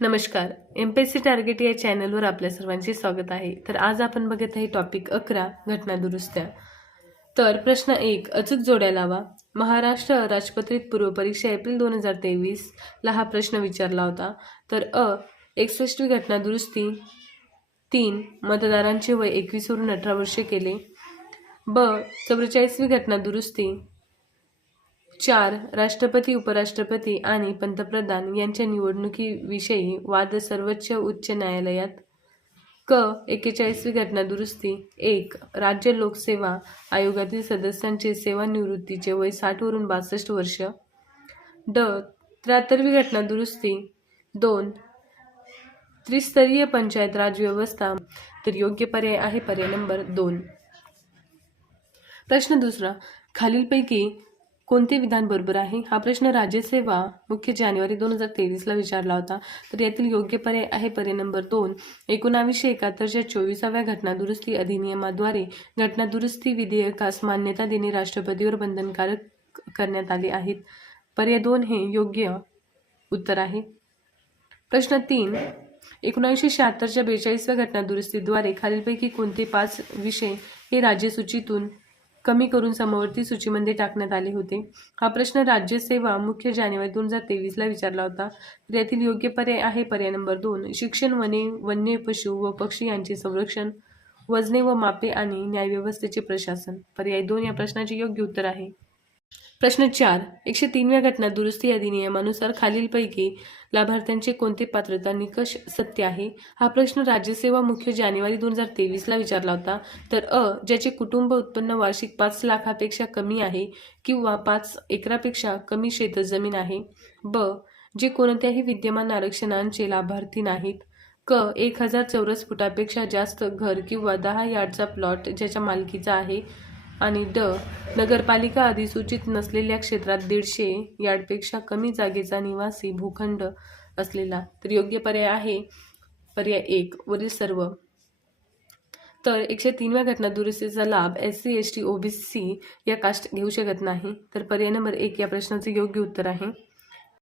नमस्कार. MPSC target या चॅनलवर आपल्या सर्वांचे स्वागत आहे. तर आज आपण बघत आहे टॉपिक 11 घटना दुरुस्त्या. तर प्रश्न 1 अचूक जोड्या लावा. महाराष्ट्र राजपत्रित पूर्व परीक्षा एप्रिल 2023 ला हा प्रश्न विचारला होता. तर 61वी घटना दुरुस्ती 3 मतदारांचे वय 21 वरून 18 वर्षे केले. 44वी घटना दुरुस्ती 4 राष्ट्रपती, उपराष्ट्रपती आणि पंतप्रधान यांच्या निवडणुकीविषयी वाद सर्वोच्च उच्च न्यायालयात. 41वी घटना दुरुस्ती 1 राज्य लोकसेवा आयोगातील सदस्यांचे सेवानिवृत्तीचे वय 60 वरून 62 वर्ष. 73वी घटना दुरुस्ती 2 त्रिस्तरीय पंचायत राज व्यवस्था. तर योग्य पर्याय आहे पर्याय नंबर 2. प्रश्न दुसरा, खालीलपैकी कोणते विधान बरोबर आहे? हा प्रश्न राज्यसेवा मुख्य जानेवारी 2023 ला विचारला होता. तर यातील योग्य पर्याय आहे पर्याय नंबर 2. 1971च्या 24व्या घटना दुरुस्ती अधिनियमाद्वारे घटना दुरुस्ती विधेयकास मान्यता देणे राष्ट्रपतीवर बंधनकारक करण्यात आले आहेत. पर्याय 2 हे योग्य उत्तर आहे. प्रश्न 3 1976च्या 42व्या घटना दुरुस्तीद्वारे खालीलपैकी कोणते 5 विषय हे राज्य सूचीतून कमी करून समवर्ती सूचीमध्ये टाकण्यात आले होते? हा प्रश्न राज्यसेवा मुख्य जानेवारी 2023 ला विचारला होता. तर यातील योग्य पर्याय आहे पर्याय नंबर 2. शिक्षण, वने, वन्य पशु व पक्षी यांचे संरक्षण, वजने व मापे आणि न्यायव्यवस्थेचे प्रशासन. पर्याय 2 या प्रश्नाचे योग्य उत्तर आहे. प्रश्न 4 103व्या घटना दुरुस्ती अधिनियमानुसार खालीलपैकी लाभार्थ्यांचे कोणते पात्रता निकष सत्य आहे? हा प्रश्न राज्यसेवा मुख्य जानेवारी 2023 ला विचारला होता. तर ज्याचे कुटुंब उत्पन्न वार्षिक 5 लाखापेक्षा कमी आहे किंवा 5 एकरापेक्षा कमी शेतजमीन आहे. जे कोणत्याही विद्यमान आरक्षणांचे लाभार्थी नाहीत. 1000 चौरस फुटापेक्षा जास्त घर किंवा 10 यार्डचा प्लॉट ज्याच्या मालकीचा आहे. आणि नगरपालिका अधिसूचित नसलेल्या क्षेत्रात 150 यार्डपेक्षा कमी जागेचा निवासी भूखंड असलेला. तर योग्य पर्याय आहे पर्याय 1 वरील सर्व. तर 103व्या घटना दुरुस्तीचा लाभ SC, ST, OBC या कास्ट घेऊ शकत नाही. तर पर्याय नंबर 1 या प्रश्नाचे योग्य उत्तर आहे.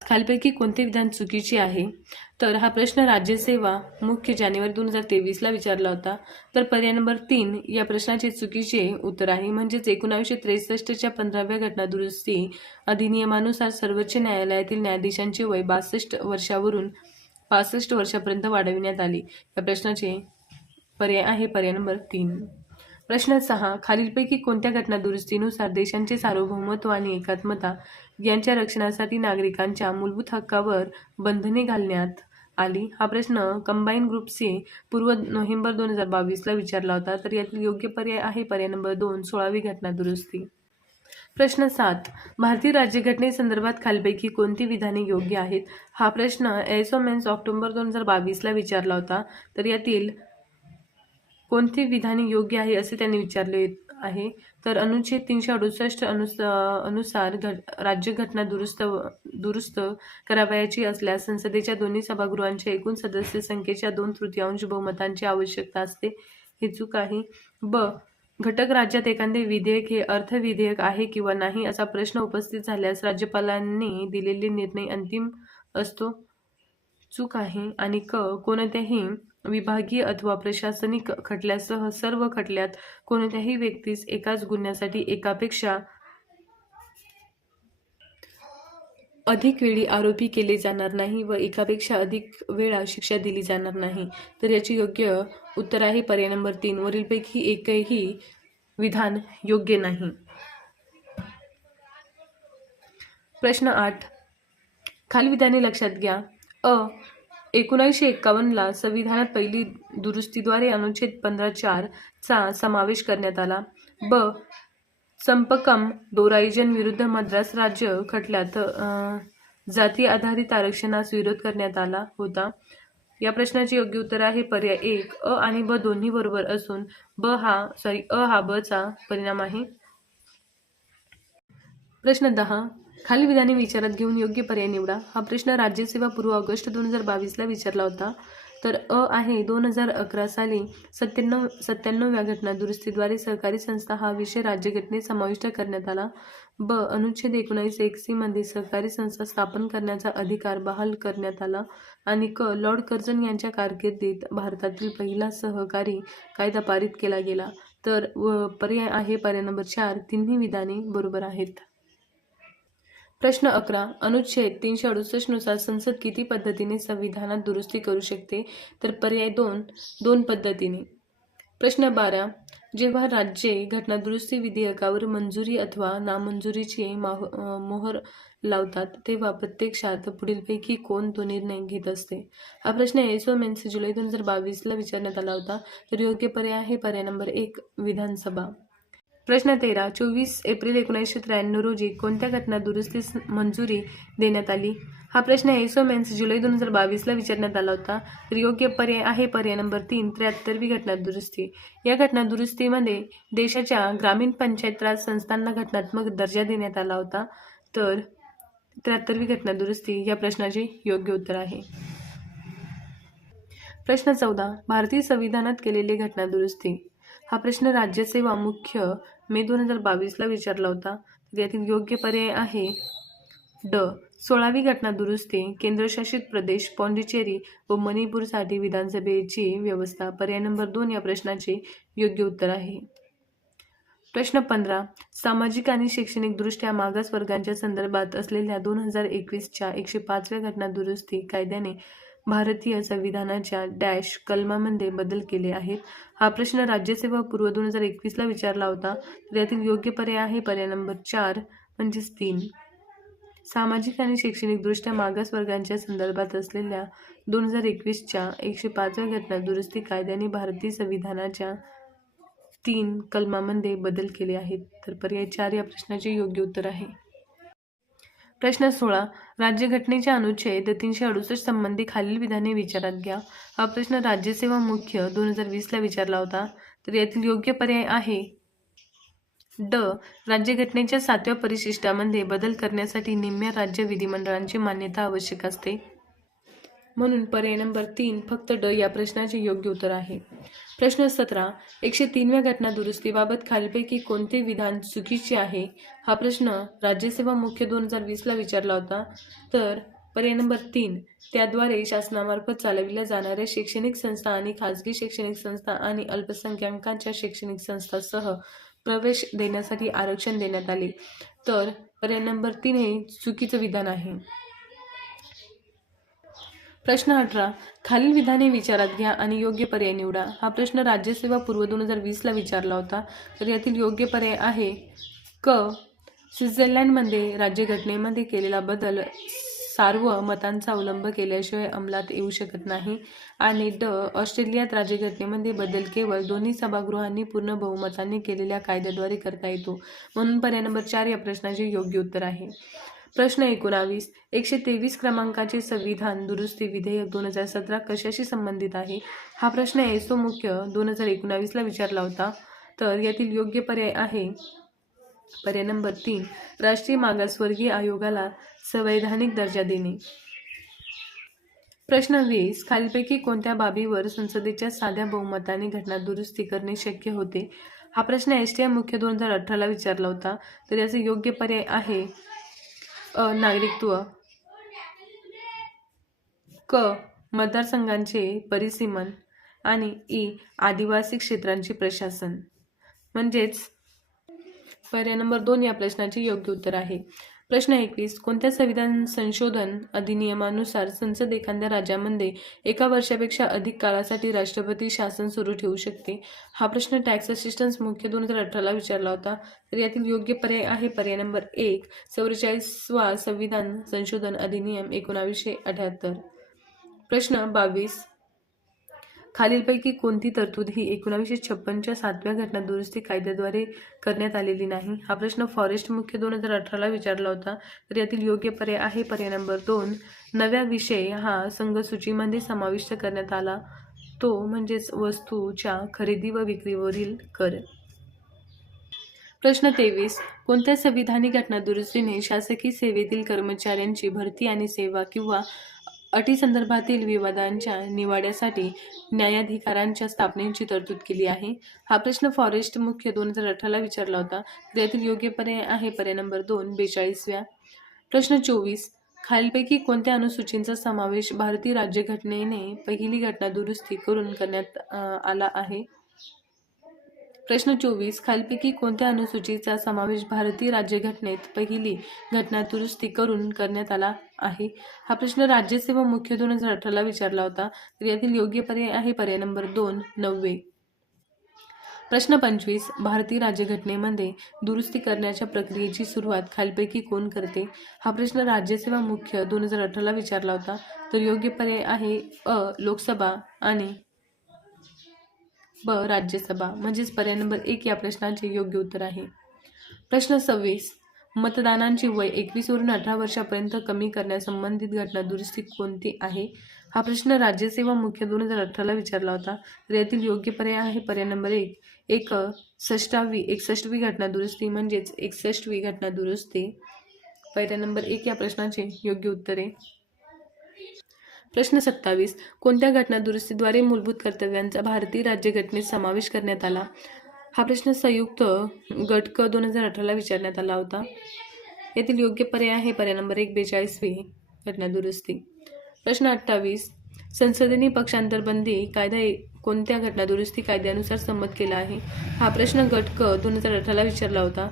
खालीलपैकी कोणते विधान चुकीचे आहे? तर हा प्रश्न राज्यसेवा मुख्य जानेवारी 2023 ला विचारला होता. तर पर्याय नंबर 3 या प्रश्नाचे चुकीचे उत्तर आहे. म्हणजेच 1963च्या 15व्या घटना दुरुस्ती अधिनियमानुसार सर्वोच्च न्यायालयातील न्यायाधीशांचे वय 62 वर्षावरून 65 वर्षापर्यंत वाढविण्यात आले. या प्रश्नाचे पर्याय आहे पर्याय नंबर 3. प्रश्न 6 खालीलपैकी कोणत्या घटना दुरुस्तीनुसार देशांचे सार्वभौमत्व आणि एकात्मता यांच्या रक्षणासाठी नागरिकांच्या मूलभूत हक्कावर बंधने घालण्यात आली? हा प्रश्न कंबाईन ग्रुप सी पूर्व नोव्हेंबर 2022 ला विचारला होता. तर यातील योग्य पर्याय आहे पर्याय नंबर 2 16वी घटना दुरुस्ती. प्रश्न 7 भारतीय राज्यघटनेसंदर्भात खालीलपैकी कोणती विधाने योग्य आहेत? हा प्रश्न एसोमेन्स ऑक्टोबर 2022 ला विचारला होता. तर यातील कोणते विधाने योग्य आहे असे त्यांनी विचारले आहे. तर अनुच्छेद 368 अनुसार राज्यघटना दुरुस्त करावयाची असल्यास संसदेच्या दोन्ही सभागृहांच्या एकूण सदस्य संख्येच्या 2/3 बहुमतांची आवश्यकता असते. हे चूक आहे. घटक राज्यात एखादे विधेयक हे अर्थविधेयक आहे किंवा नाही असा प्रश्न उपस्थित झाल्यास राज्यपालांनी दिलेले निर्णय अंतिम असतो. चूक आहे. आणि कोणत्याही विभागीय अथवा प्रशासनिक खटल्यासह सर्व खटल्यात कोणत्याही व्यक्तीस एकाच गुन्ह्यासाठी एकापेक्षा अधिक वेळी आरोपी केले जाणार नाही व एकापेक्षा अधिक वेळा शिक्षा दिली जाणार नाही. तर याचे योग्य उत्तर आहे पर्याय नंबर 3. वरीलपैकी एकही विधान योग्य नाही. प्रश्न 8 खालील विधाने लक्षात घ्या. 1951 ला संविधानात पहिली दुरुस्तीद्वारे अनुच्छेद 15(4) चा समावेश करण्यात आला. संपकम दोराईजन विरुद्ध मद्रास राज्य खटल्यात जाती आधारित आरक्षणास विरोध करण्यात आला होता. या प्रश्नाचे योग्य उत्तर आहे पर्याय 1. आणि ब दोन्ही बरोबर असून अ हा ब चा परिणाम आहे. प्रश्न 10 खालील विधाने विचारात घेऊन योग्य पर्याय निवडा. हा प्रश्न राज्यसेवा पूर्व ऑगस्ट 2022 ला विचारला होता. तर आहे 2011 साली 97व्या घटना दुरुस्तीद्वारे सहकारी संस्था हा विषय राज्यघटनेत समाविष्ट करण्यात आला. अनुच्छेद 19(1) सी मध्ये सहकारी संस्था स्थापन करण्याचा अधिकार बहाल करण्यात आला. आणि लॉर्ड कर्झन यांच्या कारकिर्दीत भारतातील पहिला सहकारी कायदा पारित केला गेला. तर पर्याय आहे पर्याय नंबर 4, तिन्ही विधाने बरोबर आहेत. प्रश्न 11. अनुच्छेद 368 नुसार संसद किती पद्धतीने संविधानात दुरुस्ती करू शकते? तर पर्याय 2, 2 पद्धतीने. प्रश्न 12. जेव्हा राज्ये घटनादुरुस्ती विधेयकावर मंजुरी अथवा नामंजुरीची मोहर लावतात तेव्हा प्रत्यक्षात पुढीलपैकी कोण तो निर्णय घेत असते? हा प्रश्न एसओ मेन्स जुलै 2022ला विचारण्यात आला होता. तर योग्य पर्याय आहे पर्याय नंबर 1, विधानसभा. प्रश्न 13. 24 एप्रिल 1993 रोजी कोणत्या घटना दुरुस्तीस मंजुरी देण्यात आली? हा प्रश्न एसओ मेन्स जुलै 2022ला विचारण्यात आला होता. तर योग्य पर्याय आहे पर्याय नंबर 3, 73वी घटना दुरुस्ती. या घटना दुरुस्तीमध्ये देशाच्या ग्रामीण पंचायत राज संस्थांना घटनात्मक दर्जा देण्यात आला होता. तर 73वी घटना दुरुस्ती या प्रश्नाचे योग्य उत्तर आहे. प्रश्न 14. भारतीय संविधानात केलेली घटना दुरुस्ती. हा प्रश्न राज्यसेवा मुख्य मे 2022ला विचारला होता. तर यातील योग्य पर्याय आहे ड. 16वी घटना दुरुस्ती केंद्रशासित प्रदेश पॉंडिचेरी व मणिपूरसाठी विधानसभेची व्यवस्था. पर्याय नंबर 2 या प्रश्नाचे योग्य उत्तर आहे. प्रश्न 15. सामाजिक आणि शैक्षणिकदृष्ट्या मागास वर्गांच्या संदर्भात असलेल्या 2021च्या 105व्या घटना दुरुस्ती कायद्याने भारतीय संविधानाच्या डॅश कलमामध्ये बदल केले आहेत. हा प्रश्न राज्यसेवा पूर्व 2021ला विचारला होता. तर यातील योग्य पर्याय आहे पर्याय नंबर 4 म्हणजेच 3. सामाजिक आणि शैक्षणिकदृष्ट्या मागास वर्गांच्या संदर्भात असलेल्या 2021च्या 105व्या घटना दुरुस्ती कायद्याने भारतीय संविधानाच्या 3 कलमामध्ये बदल केले आहेत. तर पर्याय 4 या प्रश्नाचे योग्य उत्तर आहे. प्रश्न 16. राज्यघटनेच्या अनुच्छेद 368 संबंधी खालील विधाने विचारात घ्या. हा प्रश्न राज्यसेवा मुख्य 2020ला विचारला होता. तर यातील योग्य पर्याय आहे ड. राज्यघटनेच्या 7व्या परिशिष्टामध्ये बदल करण्यासाठी निम्म्या राज्य विधिमंडळांची मान्यता आवश्यक असते. म्हणून पर्याय नंबर 3 फक्त ड या प्रश्नाचे योग्य उत्तर आहे. प्रश्न 17. 103व्या घटना दुरुस्तीबाबत खालीलपैकी कोणते विधान चुकीचे आहे? हा प्रश्न राज्यसेवा मुख्य 2020ला विचारला होता. तर पर्याय नंबर 3, त्याद्वारे शासनामार्फत चालविल्या जाणाऱ्या शैक्षणिक संस्था आणि खाजगी शैक्षणिक संस्था आणि अल्पसंख्याकांच्या शैक्षणिक संस्थांसह प्रवेश देण्यासाठी आरक्षण देण्यात आले. तर पर्याय नंबर 3 हे चुकीचं विधान आहे. प्रश्न 18. खालील विधाने विचारात घ्या आणि योग्य पर्याय निवडा. हा प्रश्न राज्यसेवा पूर्व 2020ला विचारला होता. तर यातील योग्य पर्याय आहे क. स्वित्झर्लंडमध्ये राज्यघटनेमध्ये केलेला बदल सार्वमतांचा अवलंब केल्याशिवाय अंमलात येऊ शकत नाही. आणि ड. ऑस्ट्रेलियात राज्यघटनेमध्ये बदल केवळ दोन्ही सभागृहांनी पूर्ण बहुमताने केलेल्या कायद्याद्वारे करता येतो. म्हणून पर्याय नंबर 4 या प्रश्नाचे योग्य उत्तर आहे. प्रश्न 19. 123 क्रमांकाचे संविधान दुरुस्ती विधेयक 2017 कशाशी संबंधित आहे? हा प्रश्न एसओ मुख्य 2019ला विचारला होता. तर यातील योग्य पर्याय आहे पर्याय नंबर 3, राष्ट्रीय मागासवर्गीय आयोगाला संवैधानिक दर्जा देणे. प्रश्न 20. खालीलपैकी कोणत्या बाबीवर संसदेच्या साध्या बहुमताने घटना दुरुस्ती करणे शक्य होते? हा प्रश्न एसटीआय मुख्य 2018ला विचारला होता. तर याचे योग्य पर्याय आहे अ. नागरिकत्व, क. मतदारसंघांचे परिसीमन आणि ई. आदिवासी क्षेत्रांचे प्रशासन. म्हणजेच पर्याय नंबर 2 या प्रश्नाचे योग्य उत्तर आहे. प्रश्न 21. कोणत्या संविधान संशोधन अधिनियमानुसार संसद एखाद्या राज्यामध्ये 1 वर्षापेक्षा अधिक काळासाठी राष्ट्रपती शासन सुरू ठेवू शकते? हा प्रश्न टॅक्स असिस्टन्स मुख्य 2018ला विचारला होता. तर यातील योग्य पर्याय आहे पर्याय नंबर 1, 44वा संविधान संशोधन अधिनियम 1978. प्रश्न 22. खालीलपैकी कोणती तरतूद ही 1956च्या 7व्या घटना दुरुस्ती कायद्याद्वारे करण्यात आलेली नाही? हा प्रश्न फॉरेस्ट मुख्य 2018ला विचारला होता. तर यातील योग्य पर्याय आहे पर्याय नंबर 2, नव्या विषय हा संघसूचीमध्ये समाविष्ट करण्यात आला तो म्हणजेच वस्तूच्या खरेदी व विक्रीवरील कर. प्रश्न 23. कोणत्या संविधानिक घटना दुरुस्तीने शासकीय सेवेतील कर्मचाऱ्यांची भरती आणि सेवा किंवा अटीसंदर्भातील विवादांच्या निवाड्यासाठी न्यायाधिकरणाच्या स्थापनेची तरतूद केली आहे. हा प्रश्न फॉरेस्ट मुख्य 2018ला विचारला होता. तर यातील योग्य पर्याय आहे पर्याय नंबर 2 42व्या. प्रश्न 24. खालीलपैकी कोणत्या अनुसूचींचा समावेश भारतीय राज्यघटनेने पहिली घटना दुरुस्ती करून करण्यात आला आहे? प्रश्न 24. खालीलपैकी कोणत्या अनुसूचीचा समावेश भारतीय राज्यघटनेत पहिली घटना दुरुस्ती करून करण्यात आला आहे? हा प्रश्न राज्यसेवा मुख्य 2018ला विचारला होता. तर यातील योग्य पर्याय आहे पर्याय नंबर 2 90. प्रश्न 25. भारतीय राज्यघटनेमध्ये दुरुस्ती करण्याच्या प्रक्रियेची सुरुवात खालीलपैकी कोण करते? हा प्रश्न राज्यसेवा मुख्य 2018ला विचारला होता. तर योग्य पर्याय आहे अ लोकसभा आणि ब राज्यसभा, म्हणजेच पर्याय नंबर 1 या प्रश्नाचे योग्य उत्तर आहे. प्रश्न 26. मतदानांची वय 21 वरून 18 वर्षापर्यंत कमी करण्यासंबंधित घटना दुरुस्ती कोणती आहे? हा प्रश्न राज्यसेवा मुख्य 2018ला विचारला होता. तर यातील योग्य पर्याय आहे पर्याय नंबर 1 61वी घटना दुरुस्ती, म्हणजेच 61वी घटना दुरुस्ती. पर्याय नंबर 1 या प्रश्नाचे योग्य उत्तर आहे. प्रश्न 27. कोणत्या घटना दुरुस्तीद्वारे मूलभूत कर्तव्यांचा भारतीय राज्यघटनेत समावेश करण्यात आला? हा प्रश्न संयुक्त गट क 2018ला विचारण्यात आला होता. यातील योग्य पर्याय आहे पर्याय नंबर 1 42वी घटना दुरुस्ती. प्रश्न 28. संसदेने पक्षांतरबंदी कायदा कोणत्या घटना दुरुस्ती कायद्यानुसार संमत केला आहे? हा प्रश्न गट क 2018ला विचारला होता.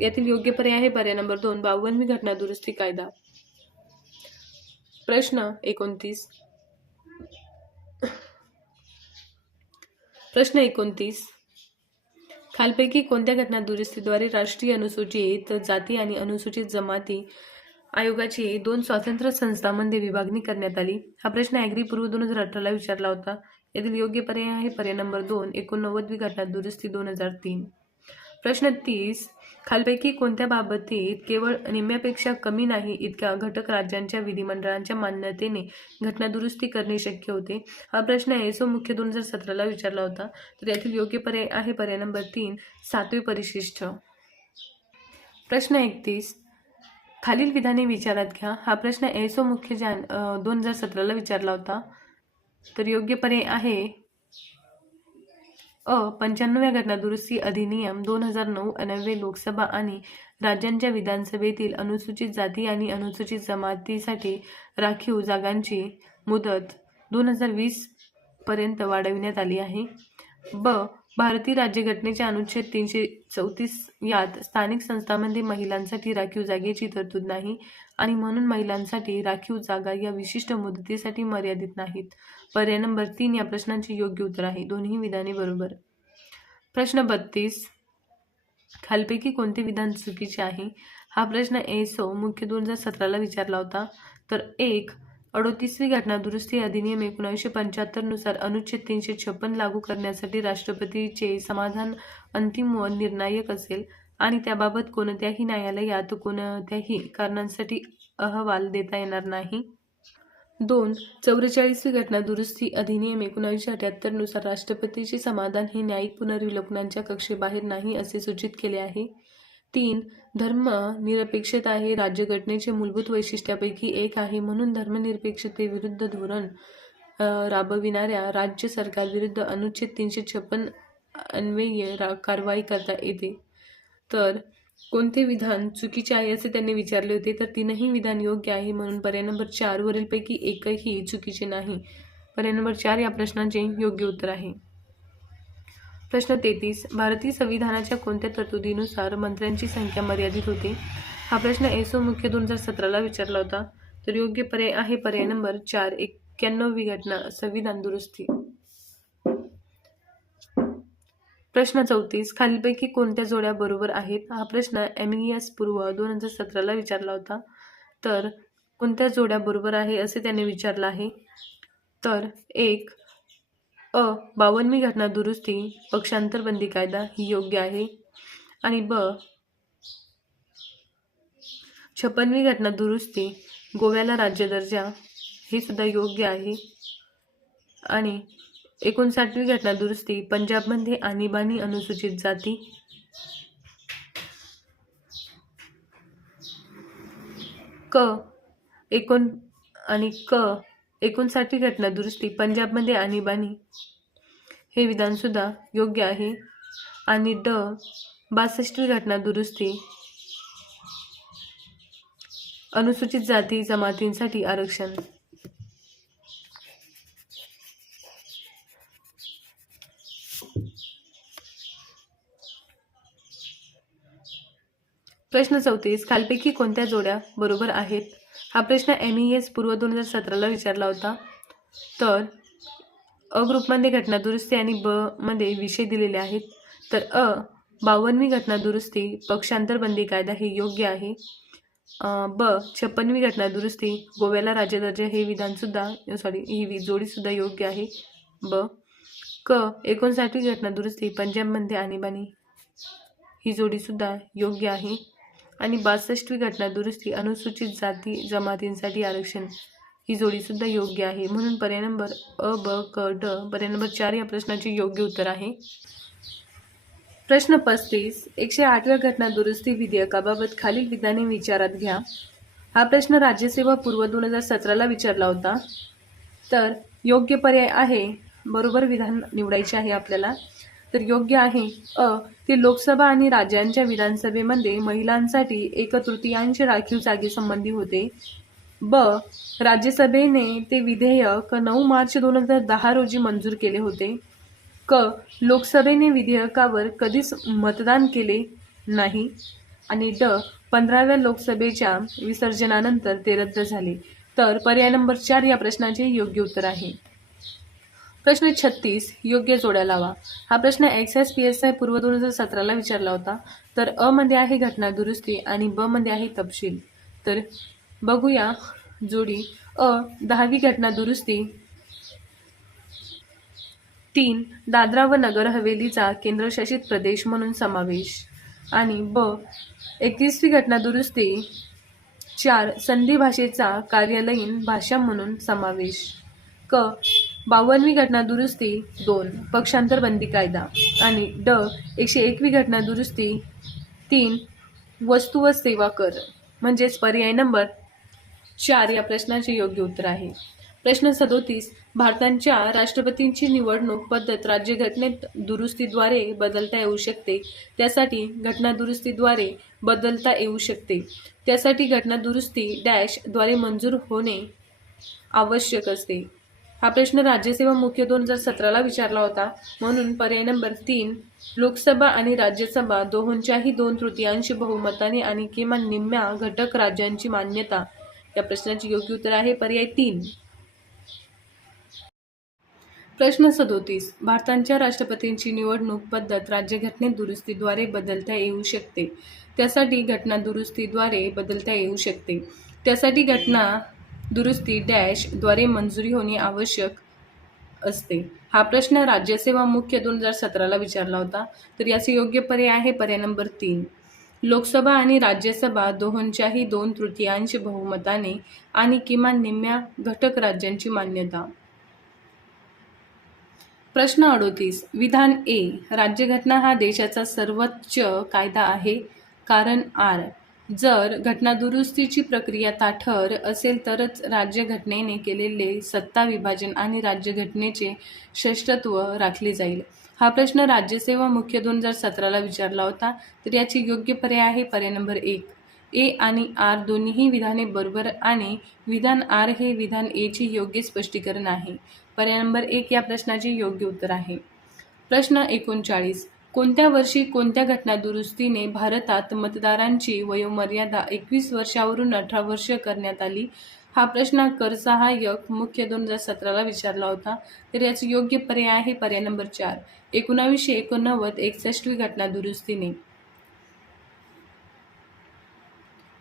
यातील योग्य पर्याय आहे पर्याय नंबर 2 52वी घटना दुरुस्ती कायदा. प्रश्न 29. खालीलपैकी कोणत्या घटना दुरुस्तीद्वारे राष्ट्रीय अनुसूचित जाती आणि अनुसूचित जमाती आयोगाची 2 स्वतंत्र संस्थांमध्ये विभागणी करण्यात आली? हा प्रश्न ॲग्रीपूर्व 2018ला विचारला होता. यातील योग्य पर्याय आहे पर्याय नंबर 2 89वी घटना दुरुस्ती 2003. प्रश्न 30. खालीलपैकी कोणत्या बाबतीत केवळ निम्म्यापेक्षा कमी नाही इतक्या घटक राज्यांच्या विधिमंडळांच्या मान्यतेने घटना दुरुस्ती करणे शक्य होते? हा प्रश्न एसओ मुख्य 2017ला विचारला होता. तर यातील योग्य पर्याय आहे पर्याय नंबर 3 7वे परिशिष्ट. प्रश्न 31. खालील विधाने विचारात घ्या. हा प्रश्न एसओ मुख्य 2017ला विचारला होता. तर योग्य पर्याय आहे 95व्या घटना दुरुस्ती अधिनियम 2009 अन्वये लोकसभा आणि राज्यांच्या विधानसभेतील अनुसूचित जाती आणि अनुसूचित जमातीसाठी राखीव जागांची मुदत 2020 पर्यंत वाढविण्यात आली आहे. ब. भारतीय राज्यघटनेच्या अनुच्छेद 334 यात स्थानिक संस्थांमध्ये महिलांसाठी राखीव जागेची तरतूद नाही आणि म्हणून महिलांसाठी राखीव जागा या विशिष्ट मुदतीसाठी मर्यादित नाहीत. पर्याय नंबर 3 या प्रश्नाचे योग्य उत्तर आहे. दोन्ही विधाने बरोबर. प्रश्न 32. खालीलपैकी कोणते विधान चुकीचे आहे? हा प्रश्न एसओ मुख्य 2017ला विचारला होता. तर 1. 38वी घटना दुरुस्ती अधिनियम 1975 नुसार अनुच्छेद 356 लागू करण्यासाठी राष्ट्रपतीचे समाधान अंतिम व निर्णायक असेल आणि त्याबाबत कोणत्याही न्यायालयात कोणत्याही कारणांसाठी अहवाल देता येणार नाही. 2. 44वी घटना दुरुस्ती अधिनियम 1978 नुसार राष्ट्रपतीचे समाधान हे न्यायिक पुनर्विलोकनाच्या कक्षेबाहेर नाही असे सूचित केले आहे. 3. धर्मनिरपेक्षता हे राज्यघटनेचे मूलभूत वैशिष्ट्यापैकी एक आहे, म्हणून धर्मनिरपेक्षतेविरुद्ध धोरण राबविणाऱ्या राज्य सरकारविरुद्ध अनुच्छेद 356 अन्वये कारवाई करता येते. तर कोणते विधान चुकीचे आहे असे त्यांनी विचारले होते. तर तीनही विधान योग्य आहे, म्हणून पर्याय नंबर 4 वरीलपैकी एकही चुकीचे नाही. पर्याय नंबर 4 या प्रश्नाचे योग्य उत्तर आहे. प्रश्न 33. भारतीय संविधानाच्या कोणत्या तरतुदीनुसार मंत्र्यांची संख्या मर्यादित होते? हा प्रश्न एसओ मुख्य 2017ला विचारला होता. तर योग्य पर्याय आहे पर्याय नंबर 4 91वी घटना संविधान दुरुस्ती. प्रश्न 34. खालीलपैकी कोणत्या जोड्या बरोबर आहेत? हा प्रश्न एमिनियस पूर्व 2017ला विचारला होता. तर कोणत्या जोड्या बरोबर आहे असे त्याने विचारलं आहे. तर 1. 52वी घटना दुरुस्ती पक्षांतरबंदी कायदा ही योग्य आहे आणि ब. 56वी घटना दुरुस्ती गोव्याला राज्य दर्जा हे सुद्धा योग्य आहे आणि 59वी घटना दुरुस्ती पंजाबमध्ये आणीबाणी अनुसूचित जाती क. आणि 59वी घटना दुरुस्ती पंजाबमध्ये आणीबाणी हे विधानसुद्धा योग्य आहे. आणि 62वी घटना दुरुस्ती अनुसूचित जाती जमातींसाठी आरक्षण. प्रश्न 34. खालपैकी कोणत्या जोड्या बरोबर आहेत? हा प्रश्न MES पूर्व 2017ला विचारला होता. तर अ ग्रुपमध्ये घटना दुरुस्ती आणि ब मध्ये विषय दिलेले आहेत. तर 52वी घटना दुरुस्ती पक्षांतर बंदी कायदा हे योग्य आहे. ब 56वी घटना दुरुस्ती गोव्याला राज्य दर्जा हे विधानसुद्धा ही जोडीसुद्धा योग्य आहे. ब 59वी घटना दुरुस्ती पंजाबमध्ये आणीबाणी ही जोडीसुद्धा योग्य आहे. आणि 62वी घटना दुरुस्ती अनुसूचित जाती जमातींसाठी आरक्षण ही जोडीसुद्धा योग्य आहे. म्हणून पर्याय नंबर अ, ब, क, ड, पर्याय नंबर 4 या प्रश्नाचे योग्य उत्तर आहे. प्रश्न 35. 108व्या घटना दुरुस्ती विधेयकाबाबत खालील विधाने विचारात घ्या. हा प्रश्न राज्यसेवा पूर्व 2017ला विचारला होता. तर योग्य पर्याय आहे, बरोबर विधान निवडायचे आहे आपल्याला. तर योग्य आहे ते लोकसभा आणि राज्यांच्या विधानसभेमध्ये महिलांसाठी 1/3 राखीव जागेसंबंधी होते. ब राज्यसभेने ते विधेयक 9 मार्च 2010 रोजी मंजूर केले होते. क लोकसभेने विधेयकावर कधीच मतदान केले नाही. आणि ड 15व्या लोकसभेच्या विसर्जनानंतर ते रद्द झाले. तर पर्याय नंबर 4 या प्रश्नाचे योग्य उत्तर आहे. प्रश्न 36. योग्य जोड्या लावा. हा प्रश्न एक्साइज PSI पूर्व 2017ला विचारला होता. तर अ मध्ये आहे घटना दुरुस्ती आणि ब मध्ये आहे तपशील. तर बघूया जोडी. 10वी घटना दुरुस्ती 3 दादरा व नगर हवेलीचा केंद्रशासित प्रदेश म्हणून समावेश. आणि ब 21वी घटना दुरुस्ती 4 संधी भाषेचा कार्यालयीन भाषा म्हणून समावेश. क 52वी घटना दुरुस्ती 2 पक्षांतर बंदी कायदा. आणि ड 101वी घटना दुरुस्ती 3 वस्तू व सेवा कर. म्हणजेच पर्याय नंबर 4 या प्रश्नाचे योग्य उत्तर आहे. प्रश्न 37. भारताच्या राष्ट्रपतींची निवडणूक पद्धत राज्यघटनेत दुरुस्तीद्वारे बदलता येऊ शकते. त्यासाठी घटना दुरुस्तीद्वारे बदलता येऊ शकते. त्यासाठी घटना दुरुस्ती द्वारे मंजूर होणे आवश्यक असते. हा प्रश्न राज्यसेवा मुख्य 2017ला विचारला होता. म्हणून पर्याय नंबर 3 लोकसभा आणि राज्यसभा दोहोंच्याही 2/3 बहुमताने आणि किमान निम्म्या घटक राज्यांची मान्यता या प्रश्नाचे योग्य उत्तर आहे पर्याय 3. प्रश्न 37. भारताच्या राष्ट्रपतींची निवडणूक पद्धत राज्यघटनेत दुरुस्तीद्वारे बदलता येऊ शकते. त्यासाठी घटना दुरुस्तीद्वारे बदलता येऊ शकते. त्यासाठी घटना दुरुस्ती द्वारे मंजुरी होणे आवश्यक असते. हा प्रश्न राज्यसेवा मुख्य 2017ला विचारला होता. तर याचे योग्य पर्याय आहे पर्याय नंबर 3 लोकसभा आणि राज्यसभा दोहोंच्याही 2/3 बहुमताने आणि किमान निम्म्या घटक राज्यांची मान्यता. प्रश्न 38. विधान ए राज्यघटना हा देशाचा सर्वोच्च कायदा आहे. कारण आर जर घटना दुरुस्तीची प्रक्रिया ताठर असेल तरच राज्यघटनेने केलेले सत्ता विभाजन आणि राज्यघटनेचे श्रेष्ठत्व राखले जाईल. हा प्रश्न राज्यसेवा मुख्य 2017ला विचारला होता. तर याचे योग्य पर्याय आहे पर्याय नंबर 1 ए आणि आर दोन्हीही विधाने बरोबर आणि विधान आर हे विधान ए चे योग्य स्पष्टीकरण आहे. पर्याय नंबर 1 या प्रश्नाचे योग्य उत्तर आहे. प्रश्न 39. कोणत्या वर्षी कोणत्या घटना दुरुस्तीने भारतात मतदारांची वयोमर्यादा 21 वर्षावरून 18 वर्ष करण्यात आली? हा प्रश्न कर सहाय्यक मुख्य 2017ला विचारला होता. तर याचे योग्य पर्याय आहे पर्याय नंबर 4 1989 61वी घटना दुरुस्तीने.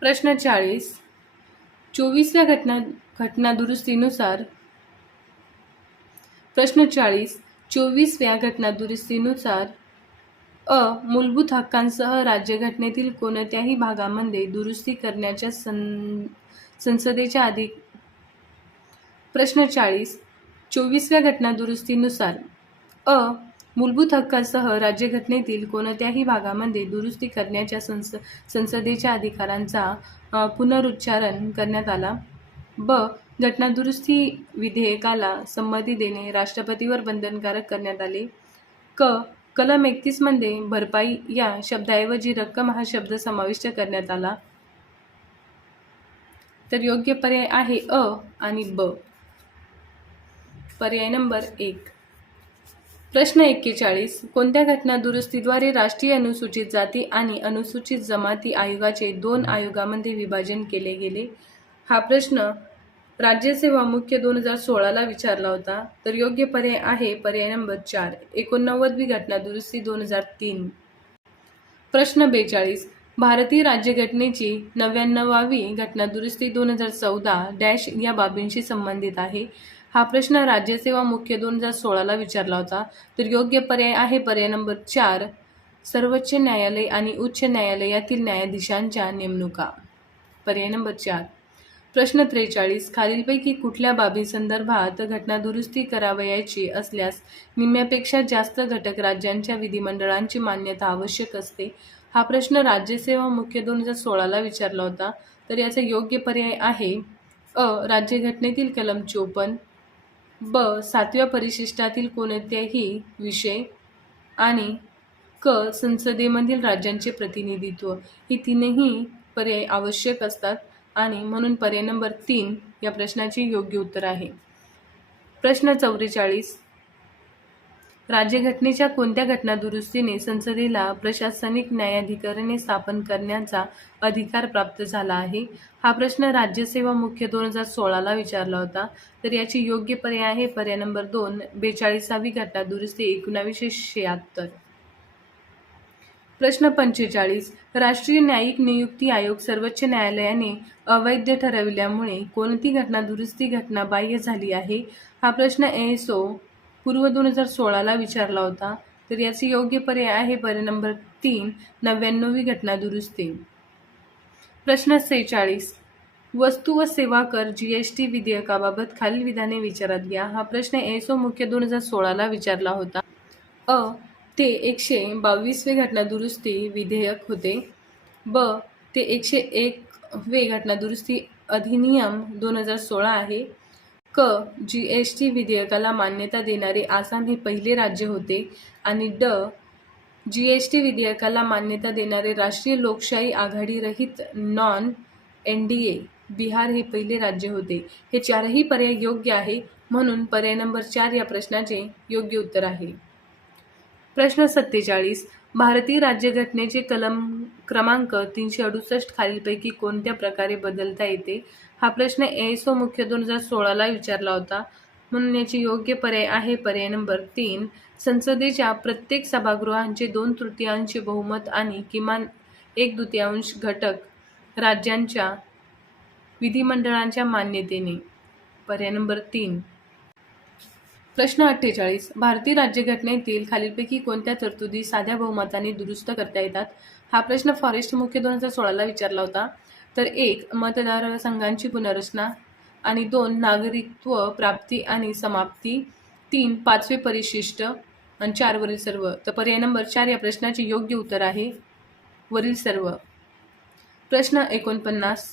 प्रश्न 40. 24व्या घटना दुरुस्तीनुसार प्रश्न 40. 24व्या घटना दुरुस्तीनुसार मूलभूत हक्कांसह राज्यघटनेतील कोणत्याही भागामध्ये दुरुस्ती करण्याच्या संसदेच्या प्रश्न 40. 24व्या घटना दुरुस्तीनुसार मूलभूत हक्कांसह राज्यघटनेतील कोणत्याही भागामध्ये दुरुस्ती करण्याच्या संसदेच्या अधिकारांचा पुनरुच्चारण करण्यात आला. ब घटनादुरुस्ती विधेयकाला संमती देणे राष्ट्रपतीवर बंधनकारक करण्यात आले. कलम 31 मध्ये भरपाई या शब्दाऐवजी रक्कम हा शब्द समाविष्ट करण्यात आला. तर योग्य पर्याय आहे अ आणि ब. पर्याय नंबर 1. प्रश्न 41. कोणत्या घटना दुरुस्तीद्वारे राष्ट्रीय अनुसूचित जाती आणि अनुसूचित जमाती आयोगाचे 2 आयोगामध्ये विभाजन केले गेले? हा प्रश्न राज्यसेवा मुख्य 2016ला विचारला होता. तर योग्य पर्याय आहे पर्याय नंबर 4. 89वी घटना दुरुस्ती 2003. प्रश्न 42. भारतीय राज्यघटनेची 99वी घटना दुरुस्ती 2014 या बाबींशी संबंधित आहे. हा प्रश्न राज्यसेवा मुख्य 2016ला विचारला होता. तर योग्य पर्याय आहे पर्याय नंबर 4. सर्वोच्च न्यायालय आणि उच्च न्यायालयातील न्यायाधीशांच्या नेमणुका. पर्याय नंबर 4. प्रश्न 43. खालीलपैकी कुठल्या बाबीसंदर्भात घटना दुरुस्ती करावयाची असल्यास निम्म्यापेक्षा जास्त घटक राज्यांच्या विधिमंडळांची मान्यता आवश्यक असते? हा प्रश्न राज्यसेवा मुख्य 2016ला विचारला होता. तर याचा योग्य पर्याय आहे अ. राज्यघटनेतील कलम 54, ब. 7व्या परिशिष्टातील कोणत्याही विषय आणि क. संसदेमधील राज्यांचे प्रतिनिधित्व. ही तीनही पर्याय आवश्यक असतात आणि म्हणून पर्याय नंबर 3 या प्रश्नाचे योग्य उत्तर आहे. प्रश्न 44. राज्यघटनेच्या कोणत्या घटना दुरुस्तीने संसदेला प्रशासनिक न्यायाधिकरणे स्थापन करण्याचा अधिकार प्राप्त झाला आहे? हा प्रश्न राज्यसेवा मुख्य 2016ला विचारला होता. तर याची योग्य पर्याय आहे पर्याय नंबर 2. 42वी घटना दुरुस्ती 1976. प्रश्न 45. राष्ट्रीय न्यायिक नियुक्ती आयोग सर्वोच्च न्यायालयाने अवैध ठरविल्यामुळे कोणती घटना दुरुस्ती घटना बाह्य झाली आहे? हा प्रश्न ASO पूर्व 2016ला विचारला होता. तर याचे योग्य पर्याय आहे पर्याय नंबर 3. 99वी घटना दुरुस्ती. प्रश्न 46. वस्तू व सेवा कर GST विधेयकाबाबत खालील विधाने विचारात घ्या. हा प्रश्न ASO मुख्य 2016ला विचारला होता. अ. ते 122वे घटना दुरुस्ती विधेयक होते. ब. ते 101वे घटना दुरुस्ती अधिनियम 2016 आहे. क. GST विधेयकाला मान्यता देणारे आसाम हे पहिले राज्य होते. आणि ड. GST विधेयकाला मान्यता देणारे राष्ट्रीय लोकशाही आघाडी रहित NDA बिहार हे पहिले राज्य होते. हे चारही पर्याय योग्य आहे, म्हणून पर्याय नंबर 4 या प्रश्नाचे योग्य उत्तर आहे. प्रश्न 47. भारतीय राज्यघटनेचे कलम क्रमांक 368 खालीलपैकी कोणत्या प्रकारे बदलता येते? हा प्रश्न ASO मुख्य 2016ला विचारला होता, म्हणून याचे योग्य पर्याय आहे पर्याय नंबर 3. संसदेच्या प्रत्येक सभागृहांचे 2/3 बहुमत आणि किमान 1/2 घटक राज्यांच्या विधिमंडळांच्या मान्यतेने. पर्याय नंबर 3. प्रश्न 48. भारतीय राज्यघटनेतील खालीलपैकी कोणत्या तरतुदी साध्या बहुमताने दुरुस्त करता येतात? हा प्रश्न फॉरेस्ट मुख्य 2016ला विचारला होता. तर 1. मतदारसंघांची पुनर्रचना आणि 2. नागरिकत्व प्राप्ती आणि समाप्ती, 3. 5वे परिशिष्ट आणि 4. वरील सर्व. तर पर्याय नंबर 4 या प्रश्नाचे योग्य उत्तर आहे वरील सर्व. प्रश्न 49.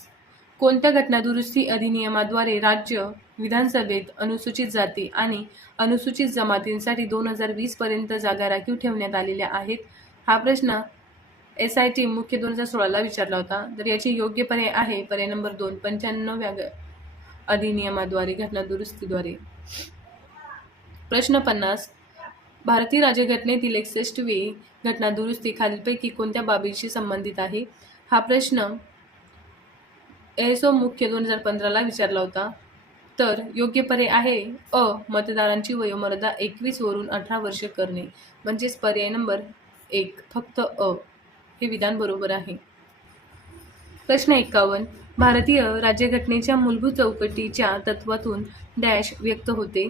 कोणत्या घटना दुरुस्ती अधिनियमाद्वारे राज्य विधानसभेत अनुसूचित जाती आणि अनुसूचित जमातींसाठी 2020 पर्यंत जागा राखीव ठेवण्यात आलेल्या आहेत? हा प्रश्न SIT मुख्य 2016ला विचारला होता. तर याची योग्य पर्याय आहे पर्याय नंबर 2. 95व्या अधिनियमाद्वारे घटना दुरुस्तीद्वारे. प्रश्न 50. भारतीय राज्यघटनेतील 61वी घटना दुरुस्ती खालीलपैकी कोणत्या बाबीशी संबंधित आहे? हा प्रश्न ASO मुख्य 2015ला विचारला होता. तर योग्य पर्याय आहे अ. मतदारांची वयोमर्यादा 21 वरून 18 वर्ष करणे. म्हणजेच पर्याय नंबर 1 फक्त अ हे विधान बरोबर आहे. प्रश्न 51. भारतीय राज्यघटनेच्या मूलभूत चौकटीच्या तत्वातून व्यक्त होते.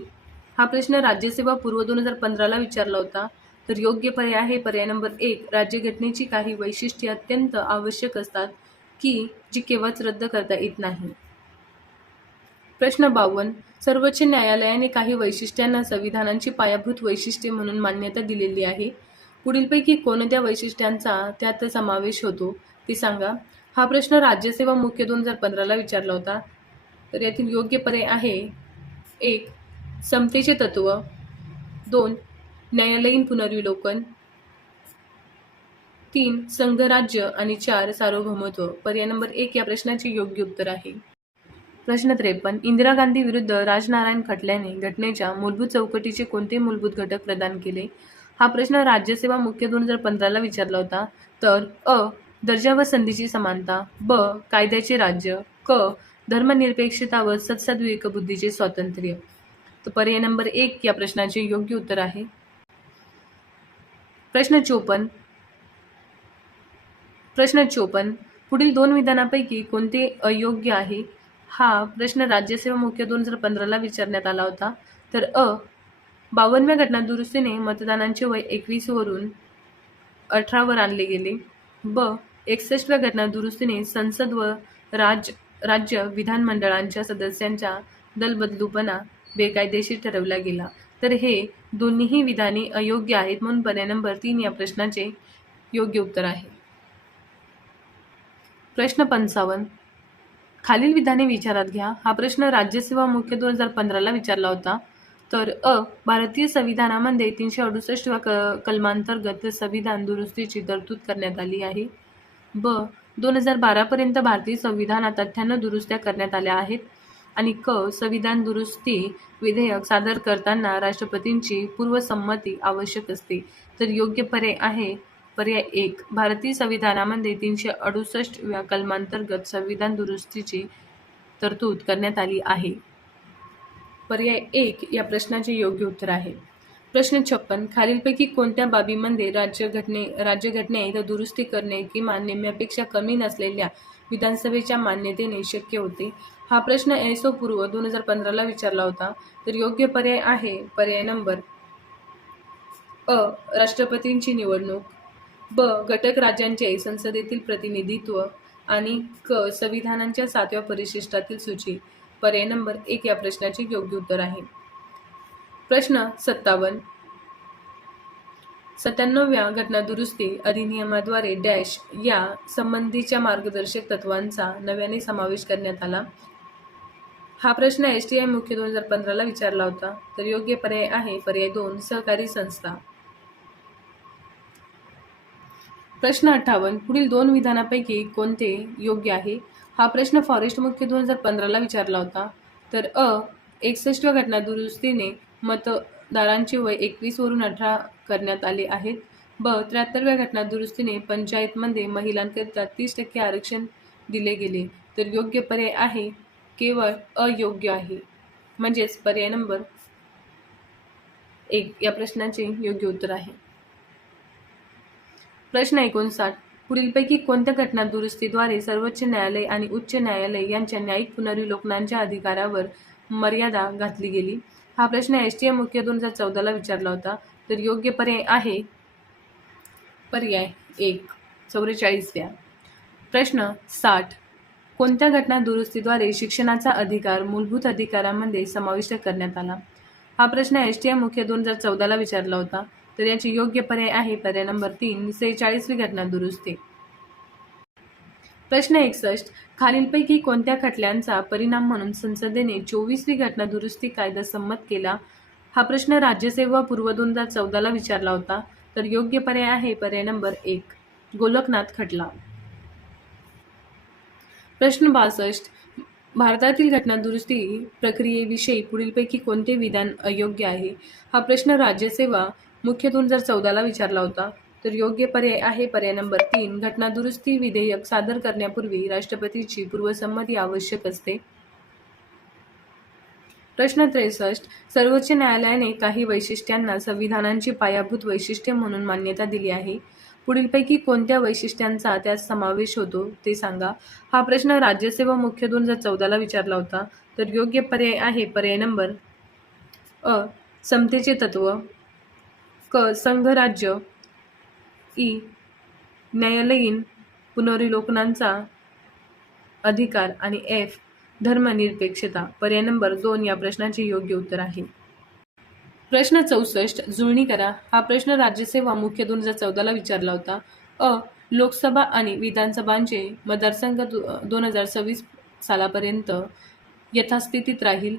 हा प्रश्न राज्यसेवा पूर्व 2015ला विचारला होता. तर योग्य पर्याय आहे पर्याय नंबर 1. राज्यघटनेची काही वैशिष्ट्ये अत्यंत आवश्यक असतात की जी केव्हाच रद्द करता येत नाही. प्रश्न 52. सर्वोच्च न्यायालयाने काही वैशिष्ट्यांना संविधानाची पायाभूत वैशिष्ट्ये म्हणून मान्यता दिलेली आहे. पुढीलपैकी कोणत्या वैशिष्ट्यांचा त्यात समावेश होतो ते सांगा. हा प्रश्न राज्यसेवा मुख्य 2015ला विचारला होता. तर यातील योग्य पर्याय आहे 1. समतेचे तत्व, 2. न्यायालयीन पुनर्विलोकन, 3. संघराज्य आणि 4. सार्वभौमत्व. पर्याय नंबर 1 या प्रश्नाचे योग्य उत्तर आहे. प्रश्न 53. इंदिरा गांधी विरुद्ध राजनारायण खटल्याने घटनेच्या मूलभूत चौकटीचे कोणते मूलभूत घटक प्रदान केले? हा प्रश्न राज्यसेवा मुख्य 2015 विचारला होता. तर दर्जा व संधीची समानता, ब. कायद्याचे राज्य, क. धर्मनिरपेक्षता व सत्सद्विवेकबुद्धीचे स्वातंत्र्य. तर पर्याय नंबर 1 या प्रश्नाचे योग्य उत्तर आहे. प्रश्न 54. पुढील 2 विधानापैकी कोणते अयोग्य आहे? हा प्रश्न राज्यसेवा मुख्य 2015 विचारण्यात आला होता. तर 52व्या घटनादुरुस्तीने मतदानांचे वय 21 वरून 18 वर आणले गेले. ब. 61व्या घटनादुरुस्तीने संसद व राज्य विधानमंडळांच्या सदस्यांचा दलबदलूपणा बेकायदेशीर ठरवला गेला. तर हे दोन्हीही विधाने अयोग्य आहेत, म्हणून पर्याय नंबर 3 या प्रश्नाचे योग्य उत्तर आहे. प्रश्न 55. खालील विधाने विचारात घ्या. हा प्रश्न राज्यसेवा मुख्य 2015 विचारला होता. तर भारतीय संविधानामध्ये 368व्या कलमांतर्गत संविधान दुरुस्तीची तरतूद करण्यात आली आहे. ब. 2012 पर्यंत भारतीय संविधानात 98 दुरुस्त्या करण्यात आल्या आहेत. आणि क. संविधान दुरुस्ती विधेयक सादर करताना राष्ट्रपतींची पूर्वसंमती आवश्यक असते. तर योग्य पर्याय आहे पर्याय 1. भारतीय संविधानामध्ये 368व्या कलमांतर्गत संविधान दुरुस्तीची तरतूद करण्यात आली आहे. पर्याय 1 या प्रश्नाचे योग्य उत्तर आहे. प्रश्न 56. खालीलपैकी कोणत्या बाबीमध्ये राज्यघटनेत दुरुस्ती करणे किमान निम्म्यापेक्षा कमी नसलेल्या विधानसभेच्या मान्यतेने शक्य होते? हा प्रश्न ऐसो पूर्व 2015 विचारला होता. तर योग्य पर्याय आहे पर्याय नंबर अ. राष्ट्रपतींची निवडणूक, ब. घटक राज्यांचे संसदेतील प्रतिनिधित्व आणि क. संविधानाच्या 7व्या परिशिष्टातील सूची. पर्याय नंबर 1 या प्रश्नाचे योग्य उत्तर आहे. प्रश्न 57. 97व्या घटनादुरुस्ती अधिनियमाद्वारे डॅश या संबंधीच्या मार्गदर्शक तत्वांचा नव्याने समावेश करण्यात आला. हा प्रश्न STI मुख्य 2015 विचारला होता. तर योग्य पर्याय आहे पर्याय 2. सहकारी संस्था. प्रश्न 58. पुढील 2 विधानापैकी कोणते योग्य आहे? हा प्रश्न फॉरेस्ट मुख्य 2015 विचारला होता. तर 61व्या घटनादुरुस्तीने मतदारांचे वय 21 वरून 18 करण्यात आले आहेत. ब. 73व्या घटनादुरुस्तीने पंचायतमध्ये महिलांकरिता 30% आरक्षण दिले गेले. तर योग्य पर्याय आहे केवळ अयोग्य आहे, म्हणजेच पर्याय नंबर 1 या प्रश्नाचे योग्य उत्तर आहे. प्रश्न 59. पुढीलपैकी कोणत्या घटनादुरुस्तीद्वारे सर्वोच्च न्यायालय आणि उच्च न्यायालय यांच्या न्यायिक पुनर्विलोकनाच्या अधिकारावर मर्यादा घातली गेली? हा प्रश्न STI मुख्य 2014 विचारला होता. तर योग्य पर्याय आहे पर्याय 1. 44व्या. प्रश्न 60. कोणत्या घटनादुरुस्तीद्वारे शिक्षणाचा अधिकार मूलभूत अधिकारांमध्ये समाविष्ट करण्यात आला? हा प्रश्न STI मुख्य 2014 विचारला होता. तर याचे योग्य पर्याय आहे पर्याय नंबर 3. 46वी घटनादुरुस्ती. प्रश्न 61. खालीलपैकी कोणत्या खटल्यांचा परिणाम म्हणून संसदेने 24वी घटनादुरुस्ती कायदा संमत केला? हा प्रश्न राज्यसेवा पूर्व 2014 विचारला होता. तर योग्य पर्याय आहे पर्याय नंबर 1. गोलकनाथ खटला. प्रश्न 62. भारतातील घटनादुरुस्ती प्रक्रियेविषयी पुढीलपैकी कोणते विधान अयोग्य आहे? हा प्रश्न राज्यसेवा मुख्य 2014 विचारला होता. तर योग्य पर्याय आहे पर्याय नंबर 3. घटनादुरुस्ती विधेयक सादर करण्यापूर्वी राष्ट्रपतीची पूर्वसंमती आवश्यक असते. प्रश्न 63. सर्वोच्च न्यायालयाने काही वैशिष्ट्यांना संविधानाची पायाभूत वैशिष्ट्ये म्हणून मान्यता दिली आहे. पुढीलपैकी कोणत्या वैशिष्ट्यांचा त्यात समावेश होतो ते सांगा. हा प्रश्न राज्यसेवा मुख्य 2014 विचारला होता. तर योग्य पर्याय आहे पर्याय नंबर अ. समतेचे तत्व, क. संघराज्य, ई. न्यायालयीन पुनर्विलोकनाचा अधिकार आणि F. धर्मनिरपेक्षता. पर्याय नंबर 2 या प्रश्नाचे योग्य उत्तर आहे. प्रश्न 64. जुळणी करा. हा प्रश्न राज्यसेवा मुख्य 2014 विचारला होता. लोकसभा आणि विधानसभांचे मतदारसंघ 2026 सालापर्यंत यथास्थितीत राहील.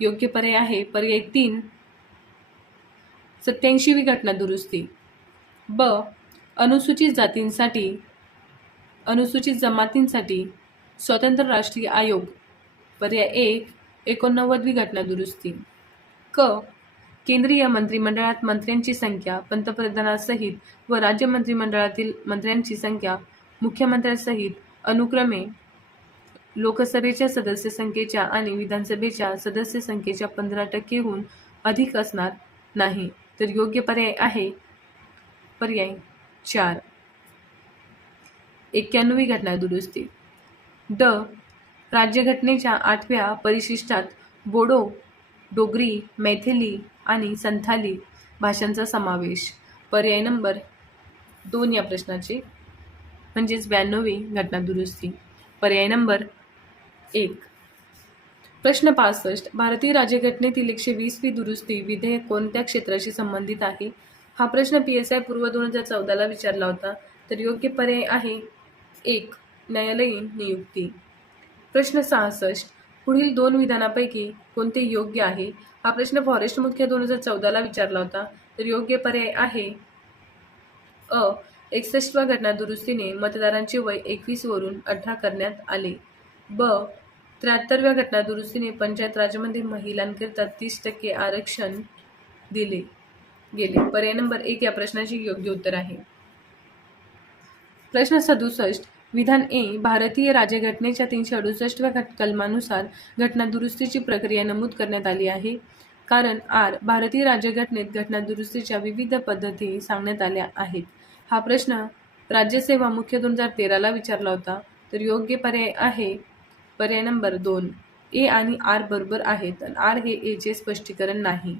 योग्य पर्याय आहे पर्याय 3 87वी घटना दुरुस्ती. ब अनुसूचित जातींसाठी अनुसूचित जमातींसाठी स्वतंत्र राष्ट्रीय आयोग. पर्याय 1 89वी घटना दुरुस्ती. क केंद्रीय मंत्रिमंडळात मंत्र्यांची संख्या पंतप्रधानासहित व राज्य मंत्रिमंडळातील मंत्र्यांची संख्या मुख्यमंत्र्यांसहित अनुक्रमे लोकसभेच्या सदस्य संख्येच्या आणि विधानसभेच्या सदस्य संख्येच्या 15%हून अधिक असणार नाही. तर योग्य पर्याय आहे पर्याय 4 91वी घटना दुरुस्ती. ड राज्यघटनेच्या 8व्या परिशिष्टात बोडो, डोगरी, मैथिली आणि संथाली भाषांचा समावेश. पर्याय नंबर 2 या प्रश्नाचे म्हणजेच 92वी घटना दुरुस्ती. पर्याय नंबर 1. प्रश्न 65. भारतीय राज्यघटनेतील 120वी दुरुस्ती विधेयक कोणत्या क्षेत्राशी संबंधित आहे? हा प्रश्न PSI पूर्व 2014ला विचारला होता. तर योग्य पर्याय आहे 1 न्यायालयीन नियुक्ती. प्रश्न 66. पुढील 2 विधानापैकी कोणते योग्य आहे? हा प्रश्न फॉरेस्ट मुख्य 2014ला विचारला होता. तर योग्य पर्याय आहे अ 61व्या घटना दुरुस्तीने मतदारांचे वय 21 वरून 18 करण्यात आले. ब 73व्या घटना दुरुस्तीने पंचायत राजमध्ये महिलांकरिता 30% आरक्षण दिले गेले. पर्याय नंबर 1 या प्रश्नाचे योग्य उत्तर आहे. प्रश्न 67. विधान ए भारतीय राज्यघटनेच्या 368व्या कलमानुसार घटना दुरुस्तीची प्रक्रिया नमूद करण्यात आली आहे. कारण आर भारतीय राज्यघटनेत घटना दुरुस्तीच्या विविध पद्धती सांगण्यात आल्या आहेत. हा प्रश्न राज्यसेवा मुख्य 2013ला विचारला होता. तर योग्य पर्याय आहे पर्याय नंबर 2 ए आणि आर बरोबर आहेत. आर हे एचे स्पष्टीकरण नाही.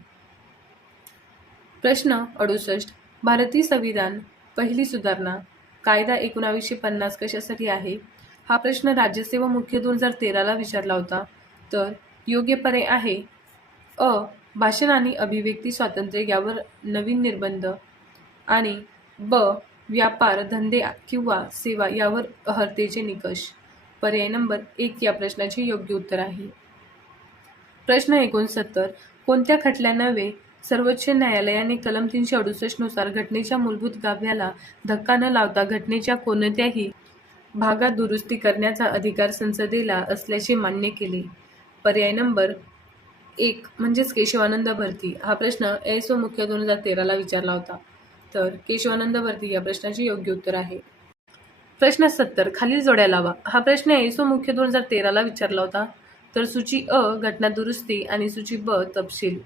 प्रश्न 68. भारतीय संविधान पहिली सुधारणा कायदा 1950 कशासाठी आहे? हा प्रश्न राज्यसेवा मुख्य 2013ला विचारला होता. तर योग्य पर्याय आहे अ भाषण आणि अभिव्यक्ती स्वातंत्र्य यावर नवीन निर्बंध आणि ब व्यापार, धंदे किंवा सेवा यावर अहर्तेचे निकष. पर्याय नंबर 1 या प्रश्नाचे योग्य उत्तर आहे. प्रश्न 69. कोणत्या खटल्यान्वये सर्वोच्च न्यायालयाने कलम 368 नुसार घटनेच्या मूलभूत गाभ्याला धक्का न लावता घटनेच्या कोणत्याही भागात दुरुस्ती करण्याचा अधिकार संसदेला असल्याचे मान्य केले? पर्याय नंबर 1 म्हणजेच केशवानंद भारती. हा प्रश्न ASO मुख्य 2013ला विचारला होता. तर केशवानंद भारती या प्रश्नाचे योग्य उत्तर आहे. प्रश्न 70. खालील जोड्या लावा. हा प्रश्न ASO मुख्य 2013ला विचारला होता. तर सूची अ घटना दुरुस्ती आणि सूची ब तपशील.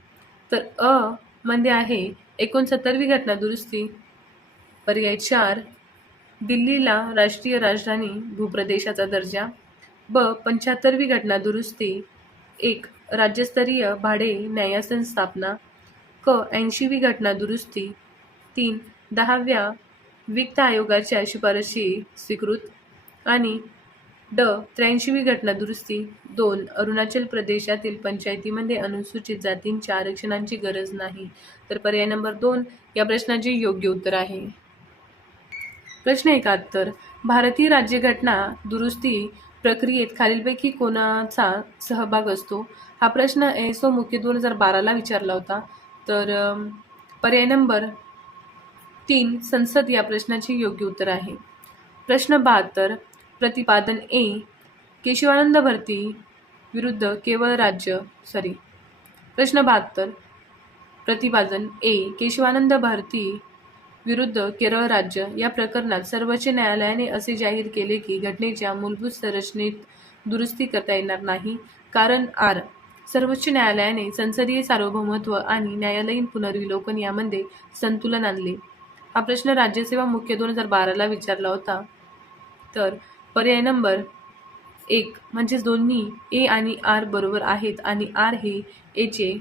तर अ मध्ये आहे 69वी घटना दुरुस्ती. पर्याय 4 दिल्लीला राष्ट्रीय राजधानी भूप्रदेशाचा दर्जा. ब 75वी घटना दुरुस्ती 1 राज्यस्तरीय भाडे न्यायासन स्थापना. क 80वी घटना दुरुस्ती 3 10व्या वित्त आयोगाच्या शिफारशी स्वीकृत. आणि ड 83वी घटना दुरुस्ती 2 अरुणाचल प्रदेशातील पंचायतीमध्ये अनुसूचित जातींच्या आरक्षणाची गरज नाही. तर पर्याय नंबर 2 या प्रश्नाचे योग्य उत्तर आहे. प्रश्न 71. भारतीय राज्यघटना दुरुस्ती प्रक्रियेत खालीलपैकी कोणाचा सहभाग असतो? हा प्रश्न ASO मुख्य 2012ला विचारला होता. तर पर्याय नंबर 3 संसद या प्रश्नाचे योग्य उत्तर आहे. प्रश्न 72. प्रतिपादन ए केशवानंद भारती विरुद्ध केवळ राज्य प्रश्न 72. प्रतिपादन ए केशवानंद भारती विरुद्ध केरळ राज्य या प्रकरणात सर्वोच्च न्यायालयाने असे जाहीर केले की घटनेच्या मूलभूत संरचनेत दुरुस्ती करता येणार नाही. कारण आर सर्वोच्च न्यायालयाने संसदीय सार्वभौमत्व आणि न्यायालयीन पुनर्विलोकन यामध्ये संतुलन आणले. हा प्रश्न राज्यसेवा मुख्य 2012ला विचारला होता. तर पर्याय नंबर 1 म्हणजेच दोन्ही ए आणि आर बरोबर आहेत आणि आर हे एचे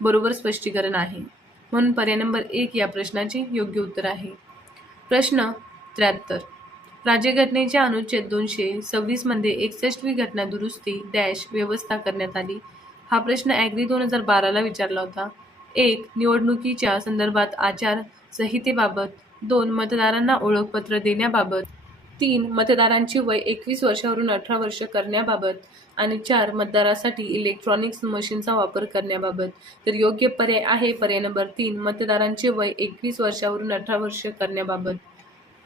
बरोबर स्पष्टीकरण आहे. म्हणून पर्याय नंबर 1 या प्रश्नाचे योग्य उत्तर आहे. प्रश्न 73. राज्यघटनेच्या अनुच्छेद 226 मध्ये 61वी घटना दुरुस्ती डॅश व्यवस्था करण्यात आली. हा प्रश्न ॲग्री 2012ला विचारला होता. 1 निवडणुकीच्या संदर्भात आचार संहितेबाबत. 2 मतदारांना ओळखपत्र देण्याबाबत. 3 मतदारांची वय 21 वर्षावरून 18 वर्ष करण्याबाबत आणि 4 मतदारासाठी इलेक्ट्रॉनिक्स मशीनचा वापर करण्याबाबत. तर योग्य पर्याय आहे पर्याय नंबर 3 मतदारांचे वय 21 वर्षावरून 18 वर्ष करण्याबाबत.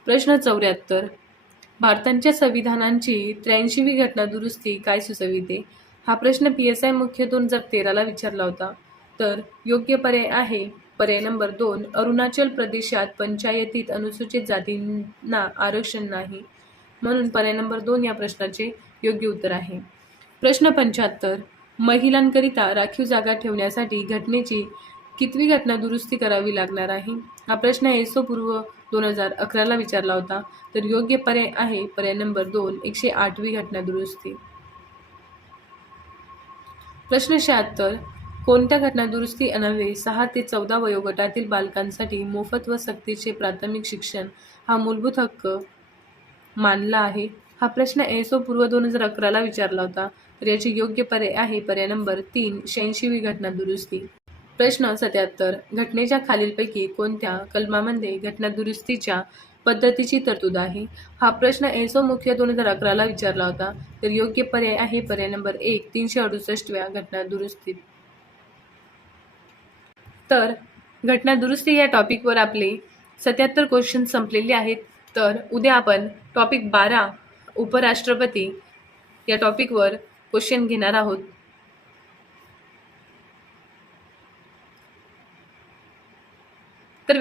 प्रश्न 74 भारताच्या संविधानाची 83वी घटना दुरुस्ती काय सुचविते? हा प्रश्न PSI मुख्य 2013ला विचारला होता. तर योग्य पर्याय आहे पर्याय नंबर 2 अरुणाचल प्रदेशात पंचायतीत अनुसूचित जातींना आरक्षण नाही, म्हणून पर्याय नंबर 2 या प्रश्नाचे योग्य उत्तर आहे. प्रश्न 75 महिलांकरिता राखीव जागा ठेवण्यासाठी घटनेची कितवी घटना दुरुस्ती करावी लागणार आहे? हा प्रश्न ESO पूर्व 2011ला विचारला होता. तर योग्य पर्याय आहे पर्याय नंबर 2 108वी घटना दुरुस्ती. प्रश्न 76 कोणत्या घटना दुरुस्ती अन्वये 6 ते 14 वयोगटातील बालकांसाठी मोफत व सक्तीचे प्राथमिक शिक्षण हा मूलभूत हक्क मानला आहे? हा प्रश्न ESO पूर्व 2011ला विचारला होता. तर याची योग्य पर्याय आहे पर्याय नंबर 3 86वी घटना दुरुस्ती. प्रश्न 77 घटनेच्या खालीलपैकी कोणत्या कलमामध्ये घटना दुरुस्तीच्या पद्धतीची तरतूद आहे? हा प्रश्न ESO मुख्य 2011ला विचारला होता. तर योग्य पर्याय आहे पर्याय नंबर 1 368व्या घटना दुरुस्तीत. तर घटना दुरुस्ती या टॉपिकवर आपले 77 क्वेश्चन संपलेले आहेत. तर उद्या आपण टॉपिक 12 उपराष्ट्रपती या टॉपिकवर क्वेश्चन घेणार आहोत. तर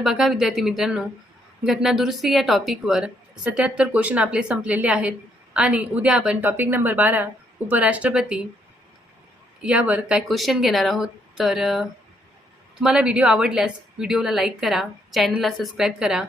बघा विद्यार्थी मित्रांनो, घटना दुरुस्ती या टॉपिकवर 77 क्वेश्चन आपले संपलेले आहेत आणि उद्या आपण टॉपिक नंबर 12 उपराष्ट्रपती यावर काय क्वेश्चन घेणार आहोत. तर तुम्हाला व्हिडिओ आवडल्यास व्हिडिओला लाईक करा, चॅनलला सबस्क्राईब करा